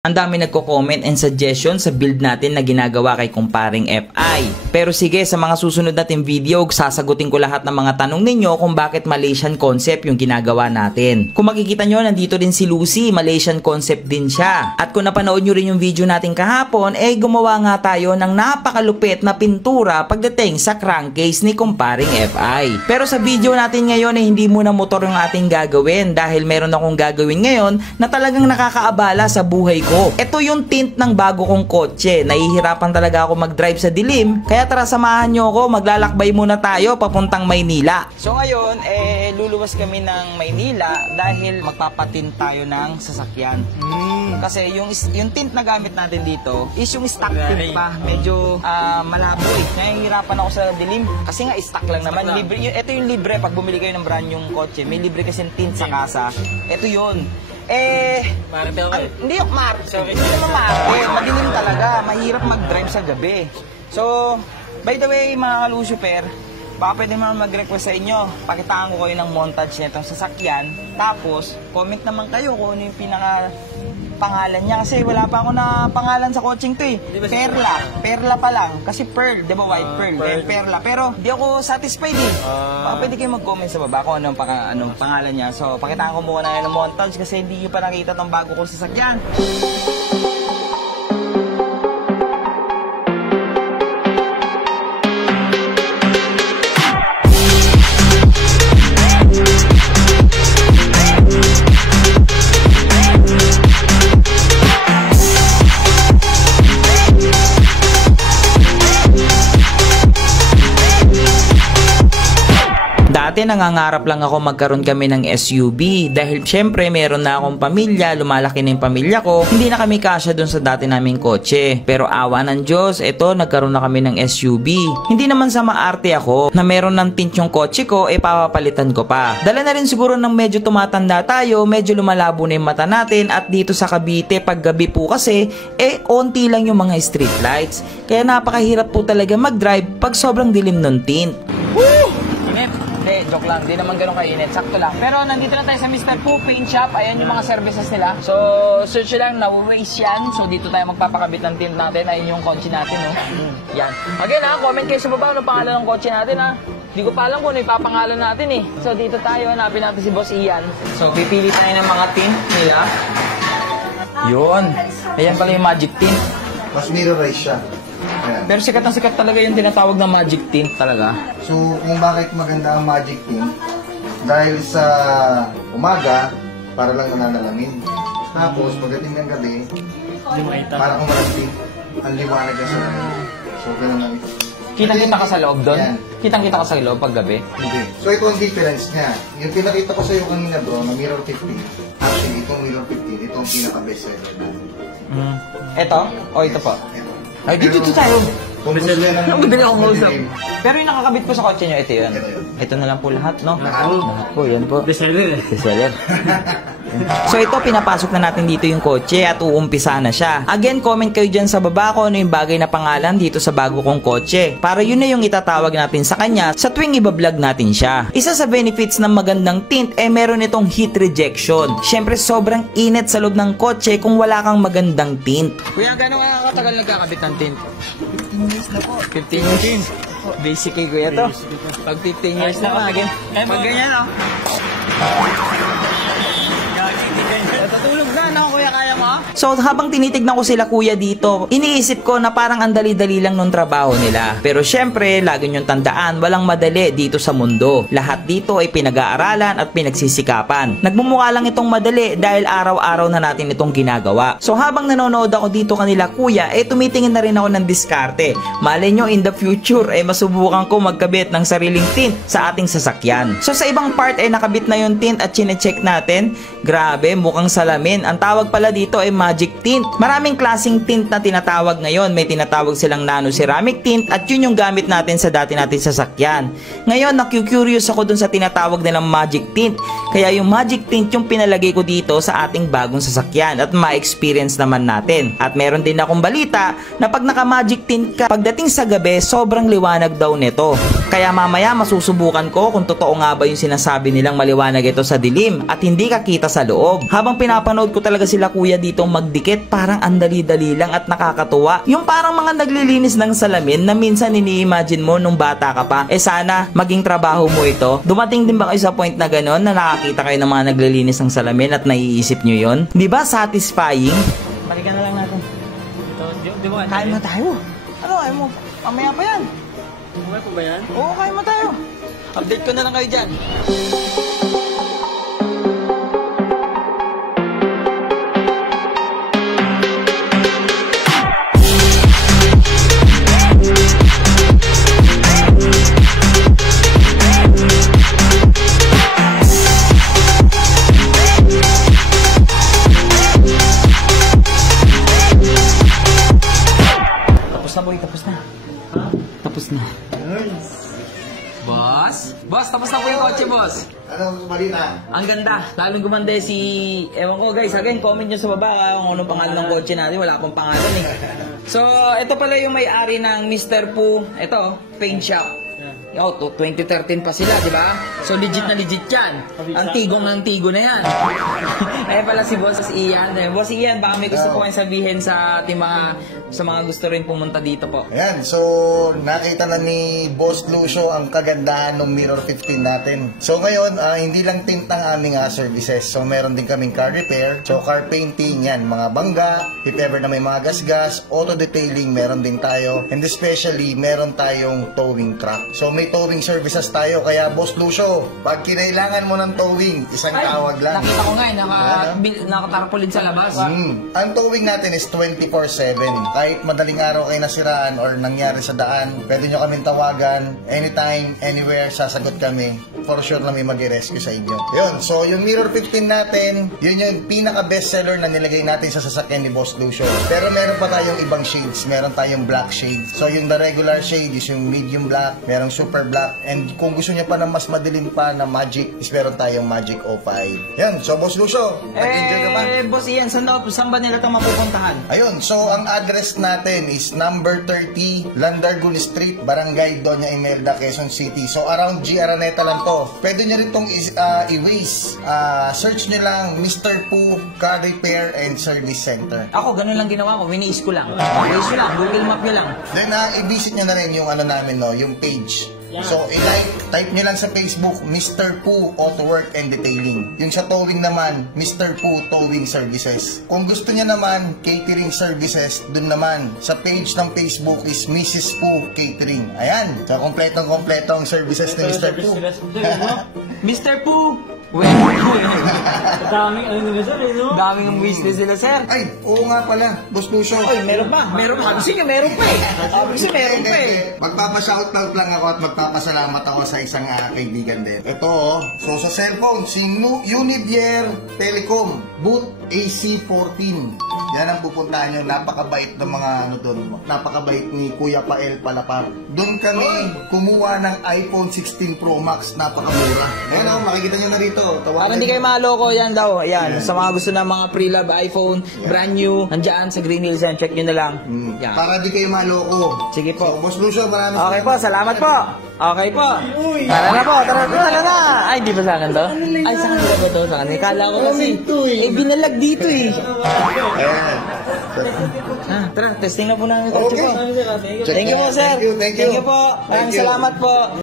Ang dami nagko-comment and suggestion sa build natin na ginagawa kay kumparing FI. Pero sige, sa mga susunod nating video, sasagutin ko lahat ng mga tanong ninyo kung bakit Malaysian concept yung ginagawa natin. Kung makikita nyo, nandito din si Lucy, Malaysian concept din siya. At kung napanood nyo rin yung video natin kahapon, gumawa nga tayo ng napakalupit na pintura pagdating sa crankcase ni kumparing FI. Pero sa video natin ngayon hindi muna motor yung ating gagawin dahil meron akong gagawin ngayon na talagang nakakaabala sa buhay ko. Ito yung tint ng bago kong kotse. Nahihirapan talaga ako mag-drive sa dilim. Kaya tara, samahan nyo ako. Maglalakbay muna tayo papuntang Maynila. So ngayon, luluwas kami ng Maynila dahil magpapatint tayo ng sasakyan. Kasi yung tint na gamit natin dito is yung stock tint pa. Medyo malabo eh. Nahihirapan ako sa dilim. Kasi nga stock lang naman. Libre, ito yung libre pag bumili kayo ng brand yung kotse. May libre kasi tint sa kasa. Ito yun. Hindi yung madilim talaga. Mahirap mag-drive sa gabi. So, by the way, mga kalusuper, baka pwede naman mag-request sa inyo. Pakitaan ko kayo ng montage nitong sasakyan. Tapos, comment naman kayo kung ano yung pangalan niya. Kasi wala pa ako na pangalan sa coaching to eh. Perla. Perla pa lang. Kasi Pearl, di ba white pearl? Perla. Pero di ako satisfied eh. Baka pwede kayo mag-comment sa baba kung anong pangalan niya. So, pakitaan ko muna ng montage kasi hindi nyo pa nakita itong bago kong sasakyan. Dati nangangarap lang ako magkaroon kami ng SUV dahil syempre meron na akong pamilya, lumalaki na yung pamilya ko, hindi na kami kasya dun sa dati naming kotse. Pero awa ng Diyos, nagkaroon na kami ng SUV. Hindi naman sa maarte ako na meron ng tint yung kotse ko, papapalitan ko pa. Dala na rin siguro ng medyo tumatanda tayo, medyo lumalabo na yung mata natin at dito sa Cavite pag gabi po kasi, onti lang yung mga street lights. Kaya napakahirap po talaga mag-drive pag sobrang dilim ng tint. Hindi, joke lang. Hindi naman ganun kainit. Sakto lang. Pero nandito na tayo sa Mr. Poo Paint Shop. Ayan yung mga services nila. So, search lang. Na-waste yan. So, dito tayo magpapakabit ng tint natin. Ayun yung kotse natin, no? Yan. Again, comment kayo sa baba ng pangalan ng kotse natin, ha? Hindi ko pa alam kung ano ipapangalan natin, eh. So, dito tayo. Hanapin natin si Boss Ian. So, pipili tayo ng mga tint nila. Yun. Ayan pala yung magic tint. Mas mirrorize siya. Ayan. Pero sikat na sikat talaga yung tinatawag na magic tint talaga. So, kung bakit maganda ang magic tint, dahil sa umaga, para lang nananalamin. Tapos, pagdating ng gabi, para kung walang tint, ang liwanag na sa gabi. So, ganun lang. Kitang-kita ka sa loob doon? Kitang-kita ka sa loob pag gabi? Hindi. So, ito ang difference niya. Yung pinakita ko sa iyo kanina bro, na mirror 15. Actually, itong mirror 15, ito ang pinaka-best seller natin. Ito? O ito po? Ito. Ay, dito tayo. Kung gusto nyo lang Ang madali akong mausap. Pero yung nakakabit po sa kotse nyo, ito yun. Ito na lang po lahat, no? Lahat po, yan po. Bestseller. So ito, pinapasok na natin dito yung kotse at uumpisa na siya. Again, comment kayo dyan sa baba kung ano yung bagay na pangalan dito sa bago kong kotse. Para yun na yung itatawag natin sa kanya sa tuwing ibablog natin siya. Isa sa benefits ng magandang tint, meron itong heat rejection. Siyempre, sobrang init sa loob ng kotse kung wala kang magandang tint. Kuya, gano'n nga katagal nagkakabit ng tint? 15 years na po. 15 years? Basic kay kuya to. Pag 15 years na pag ganyan, no? Natutulog na, no? Kuya, kaya mo? So, habang tinitignan ko sila kuya dito, iniisip ko na parang ang dali-dali lang nung trabaho nila. Pero syempre, lagi niyong tandaan, walang madali dito sa mundo. Lahat dito ay pinag-aaralan at pinagsisikapan. Nagmumukha lang itong madali dahil araw-araw na natin itong ginagawa. So, habang nanonood ako dito kanila kuya, tumitingin na rin ako ng diskarte. Malay nyo, in the future, masubukan ko magkabit ng sariling tint sa ating sasakyan. So, sa ibang part, nakabit na yung tint at chinecheck natin. Grabe, mukhang salamin. Ang tawag pala dito ay magic tint. Maraming klaseng tint na tinatawag ngayon. May tinatawag silang nano ceramic tint at yun yung gamit natin sa dati natin sasakyan. Ngayon, naku-curious ako dun sa tinatawag nilang magic tint. Kaya yung magic tint yung pinalagay ko dito sa ating bagong sasakyan at ma-experience naman natin. At meron din akong balita na pag naka-magic tint ka, pagdating sa gabi, sobrang liwanag daw nito. Kaya mamaya masusubukan ko kung totoo nga ba yung sinasabi nilang maliwanag ito sa dilim at hindi kakita sa loob. Habang pinapanood ko talaga sila kuya dito magdikit, parang andali-dali lang at nakakatuwa. Yung parang mga naglilinis ng salamin na minsan ini-imagine mo nung bata ka pa. Sana maging trabaho mo ito. Dumating din ba kayo sa point na gano'n na nakakita kayo ng mga naglilinis ng salamin at naiisip nyo yon? Di ba satisfying? Balikan na lang natin. Kain na tayo. Ano, ayaw mo? Mamaya pa yan. Mamaya pa ba yan? Oo, kain mo tayo. Update ko na lang kayo dyan. Tapos na. Ha? Tapos na. Boss? Boss, tapos na po yung kotse, boss. Ano balita? Ang ganda. Lalong gumanda si... Ewan ko guys, again, comment nyo sa baba kung anong pangalan ng kotse natin. Wala pang pangalan eh. So, ito pala yung may-ari ng Mr. Poo. Ito, paint shop. Oh, 2013 pa sila, di ba? So, legit na legit yan. Ang tigo na yan. Ayan pala si Boss Ian. Boss Ian, baka may gusto po kayong sabihin sa ating sa mga gusto rin pumunta dito po. Ayan, so nakita na ni Boss Lucio ang kagandahan ng Mirror 15 natin. So ngayon, hindi lang tint ang aming services. So meron din kaming car repair, so car painting, yan, mga bangga, if ever na may mga gasgas, auto detailing, meron din tayo. And especially, meron tayong towing truck. So may towing services tayo, kaya Boss Lucio, pag kinailangan mo ng towing, isang tawag lang. Nakita ko nga, nakatarpaulin sa labas. Ang towing natin is 24/7. Kahit madaling araw kayo nasiraan or nangyari sa daan, pwede nyo kaming tawagan, anytime, anywhere, sasagot kami. For sure na may mag-rescue sa inyo. Yun, so yung Mirror 15 natin, yun yung pinaka-bestseller na nilagay natin sa sasakyan ni Boss Lucio. Pero meron pa tayong ibang shades, meron tayong black shade. So yung the regular shade is yung medium black, merong super black, and kung gusto nyo pa ng mas madilim pa na magic, is meron tayong magic 05. Yan, so Boss Lucio, nag-enjoy ka ba? Boss Ian, saan ba nila ito mapupuntahan? Ayun, so ang address natin is number 30 Landargun Street, Barangay Doña Imelda, Quezon City. So around G. Araneta lang to. Pwede nyo rin itong i-waste. Search nyo lang Mr. Poo Car Repair and Service Center. Ako, ganun lang ginawa ko. Winiis ko lang. Waze nyo lang. Google Map nyo lang. Then i-visit nyo na rin yung ano namin, no, yung page. Yeah. So, type nyo lang sa Facebook, Mr. Poo Auto Work and Detailing. Yung sa towing naman, Mr. Poo Towing Services. Kung gusto nyo naman, catering services, dun naman. Sa page ng Facebook is Mrs. Poo Catering. Ayan, so kompletong services ni Mr. Poo. Mr. Poo! Daming ano nila sir, no? Daming business sila, sir. Ay, oo nga pala, Boss Lucio. Ay, meron pa. Sabi siya, meron pa eh. Sabi siya, meron pa eh. Magpapa-shoutout lang ako at magpapasalamat ako sa isang kaibigan din. Ito, so sa cellphone, si Univier Telecom, Boot AC14. Yan ang pupuntahan nyo. Napakabait ng mga ano doon. Napakabait ni Kuya Pael Palapar. Doon kami kumuha ng iPhone 16 Pro Max. Napakamura. Ayan o, makikita nyo na rito. Para hindi kayo maloko, yan daw. Ayan, sa mga gusto ng mga pre-love iPhone, brand new, andyan sa Green Hills yan. Check nyo na lang. Yan. Para di kayo maloko. Sige po. So, Boss Lucio, maraming Okay po, salamat po. Okay po. Tara na po, tara na. Ay, di ba sa akin to? Ay, sa kanila ba to? Sa kanila. Kala ko kasi, binalag dito eh. Ayan. Tara, testing na po namin. Okay. Okay. Thank you po, sir. Thank you. Thank you po. Maraming salamat po.